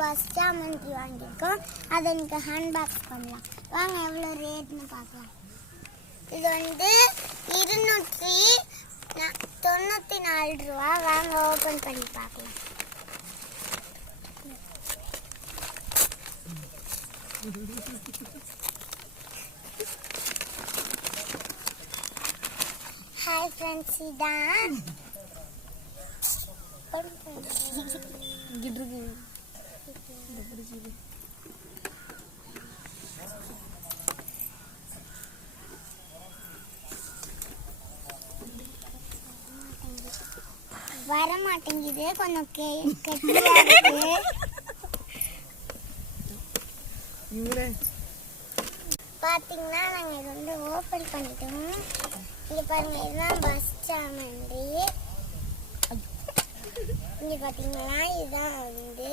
Bus geometry வாங்கியிருக்கோம். அதை எனக்கு ஹேண்ட் பாக்ஸ் பண்ணலாம். வாங்க எவ்வளோ ரேட்னு பார்க்கலாம். இது வந்து 294 ரூபா. வாங்க ஓப்பன் பண்ணி பார்க்கலாம். ஹாய் ஃப்ரெண்ட்ஸ், இதான் வர மாட்டேங்குது, கொஞ்சம் கெட்டியா இருக்கு. பாத்தீங்கன்னா நாங்க இது வந்து ஓபன் பண்ணிட்டோம். இங்க பாருங்க, இதுதான் பஸ் ஜாமெண்ட்ரி. இங்க பாத்தீங்கன்னா இதுதான் வந்து